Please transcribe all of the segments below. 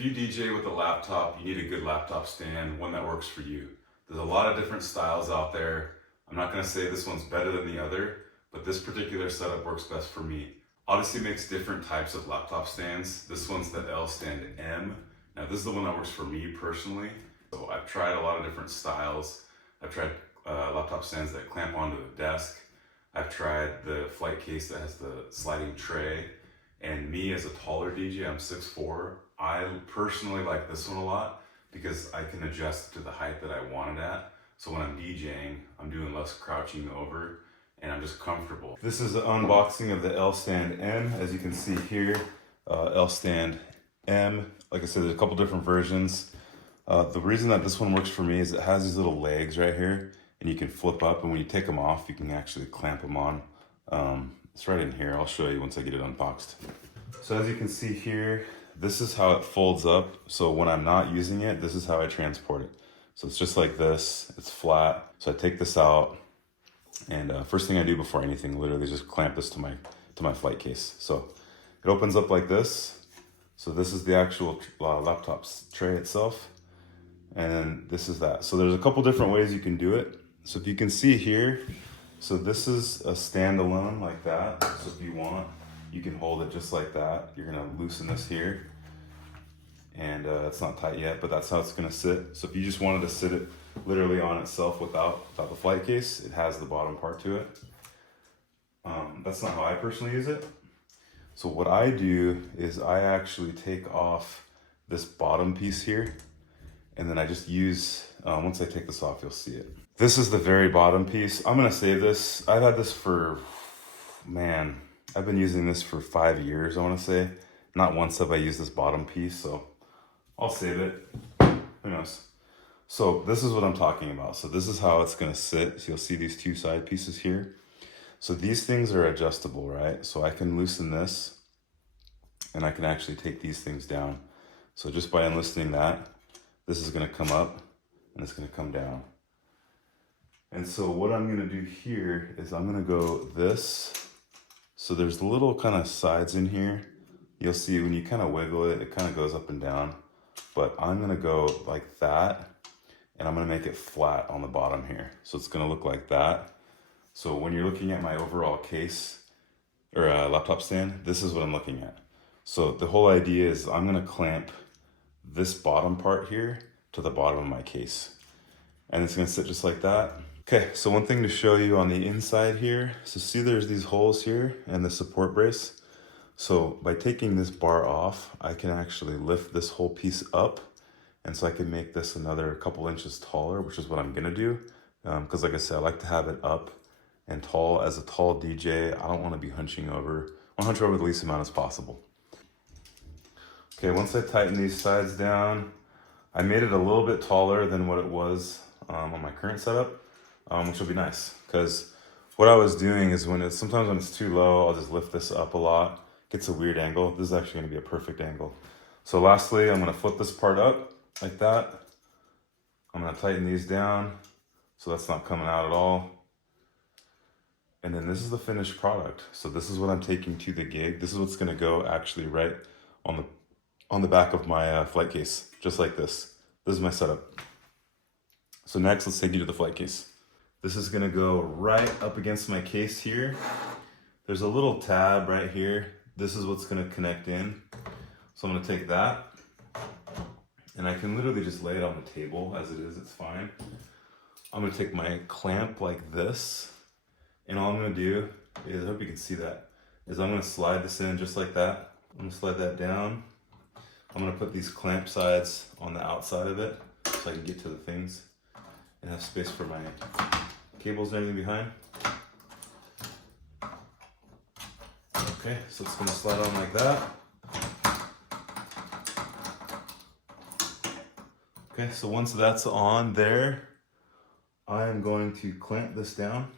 If you DJ with a laptop, you need a good laptop stand, one that works for you. There's a lot of different styles out there. I'm not gonna say this one's better than the other, but this particular setup works best for me. Odyssey makes different types of laptop stands. This one's the Lstand M. Now this is the one that works for me personally. So I've tried a lot of different styles. I've tried laptop stands that clamp onto a desk. I've tried the flight case that has the sliding tray. And me as a taller DJ, I'm 6'4", I personally like this one a lot because I can adjust to the height that I want it at. So when I'm DJing, I'm doing less crouching over and I'm just comfortable. This is the unboxing of the Lstand M. As you can see here, Lstand M. Like I said, there's a couple different versions. The reason that this one works for me is it has these little legs right here and you can flip up, and when you take them off, you can actually clamp them on. It's right in here. I'll show you once I get it unboxed. So as you can see here, this is how it folds up. So when I'm not using it, this is how I transport it. So it's just like this, it's flat. So I take this out, and first thing I do before anything, literally just clamp this to my flight case. So it opens up like this. So this is the actual laptop tray itself. And then this is that. So there's a couple different ways you can do it. So if you can see here, so this is a standalone like that. So if you want, you can hold it just like that. You're gonna loosen this here. And it's not tight yet, but that's how it's gonna sit. So if you just wanted to sit it literally on itself without the flight case, it has the bottom part to it. That's not how I personally use it. So what I do is I actually take off this bottom piece here, and then I just use, once I take this off, you'll see it. This is the very bottom piece. I'm gonna save this. I've had this for, man, I've been using this for 5 years, I wanna say. Not once have I used this bottom piece, so I'll save it. Who knows? So this is what I'm talking about. So this is how it's gonna sit. So you'll see these two side pieces here. So these things are adjustable, right? So I can loosen this and I can actually take these things down. So just by unloosening that, this is gonna come up and it's gonna come down. And so what I'm gonna do here is I'm gonna go this. So there's little kind of sides in here. You'll see when you kind of wiggle it, it kind of goes up and down. But I'm gonna go like that, and I'm gonna make it flat on the bottom here. So it's gonna look like that. So when you're looking at my overall case or laptop stand, this is what I'm looking at. So the whole idea is I'm gonna clamp this bottom part here to the bottom of my case. And it's gonna sit just like that. Okay, so one thing to show you on the inside here. So see there's these holes here and the support brace. So by taking this bar off, I can actually lift this whole piece up. And so I can make this another couple inches taller, which is what I'm gonna do. Because like I said, I like to have it up and tall. As a tall DJ, I don't wanna be hunching over. I wanna hunch over the least amount as possible. Okay, once I tighten these sides down, I made it a little bit taller than what it was on my current setup, which will be nice. Because what I was doing is sometimes when it's too low, I'll just lift this up a lot. Gets a weird angle. This is actually gonna be a perfect angle. So lastly, I'm gonna flip this part up like that. I'm gonna tighten these down so that's not coming out at all. And then this is the finished product. So this is what I'm taking to the gig. This is what's gonna go actually right on the back of my flight case, just like this. This is my setup. So next, let's take you to the flight case. This is gonna go right up against my case here. There's a little tab right here. This is what's gonna connect in. So I'm gonna take that, and I can literally just lay it on the table as it is, it's fine. I'm gonna take my clamp like this, and all I'm gonna do is, I hope you can see that, is I'm gonna slide this in just like that. I'm gonna slide that down. I'm gonna put these clamp sides on the outside of it so I can get to the things and have space for my cables and everything behind. Okay, so it's gonna slide on like that. Okay, so once that's on there, I am going to clamp this down.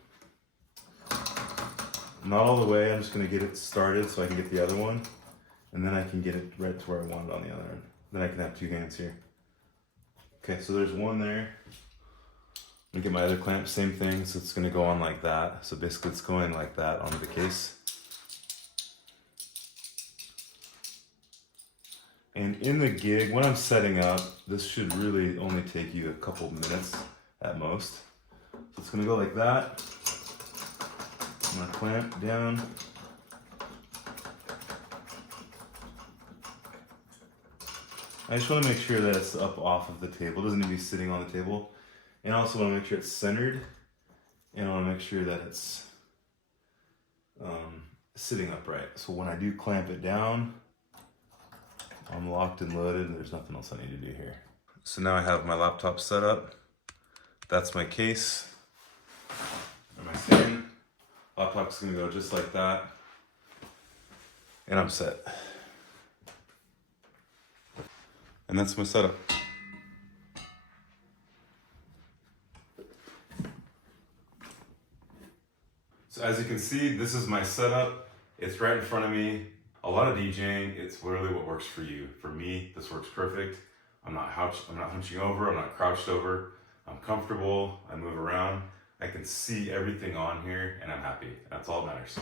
Not all the way, I'm just gonna get it started so I can get the other one. And then I can get it right to where I want it on the other end. Then I can have two hands here. Okay, so there's one there. I'm gonna get my other clamp, same thing, so it's gonna go on like that. So basically it's going like that onto the case. And in the gig, when I'm setting up, this should really only take you a couple minutes at most. So it's gonna go like that. I'm gonna clamp down. I just wanna make sure that it's up off of the table. It doesn't need to be sitting on the table. And I also wanna make sure it's centered. And I wanna make sure that it's sitting upright. So when I do clamp it down, I'm locked and loaded and there's nothing else I need to do here. So now I have my laptop set up. That's my case and my stand. Laptop's gonna go just like that. And I'm set. And that's my setup. So as you can see, this is my setup. It's right in front of me. A lot of DJing, it's literally what works for you. For me, this works perfect. I'm not hunching over, I'm not crouched over. I'm comfortable, I move around. I can see everything on here and I'm happy. That's all that matters.